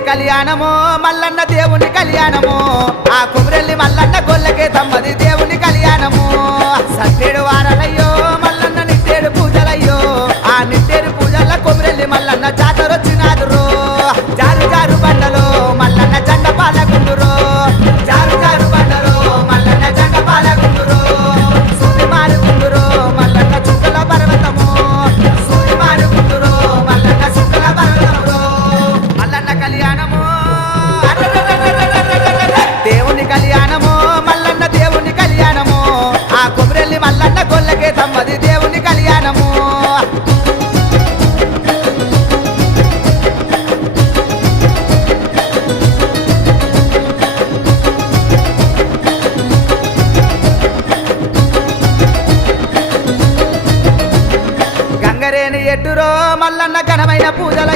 దేవుని కళ్యాణము మల్లన్న దేవుని కళ్యాణము ఆ కుమరెల్లి మల్లన్న గొల్లకే తమ్మది దేవుని కళ్యాణము సట్టేడు వారాలయ్యో మల్లన్న నిట్టేడు పూజలయ్యో ఆ నిట్టేడు పూజల కుమరెల్లి మల్లన్న జాతరొచ్చినాదురో జారు జారు బండలో మల్లన్న జెండ పాలగుండురో జారు జారు బండలో మల్లన్న జెండ పాలగుండురో సూది మారుగుండురో మల్లన్న చుక్కల పర్వతము సూది మారుగుండురో మల్లన్న చుక్కల పర్వతము మల్లన్న కళ్యాణము దేవుని కళ్యాణము మల్లన్న దేవుని కళ్యాణము ఆ కుమరెల్లి మల్లన్న గొల్లకే తమ్మది దేవుని కళ్యాణము గంగరేని ఎట్టురో మల్లన్న ఘనమైన పూజల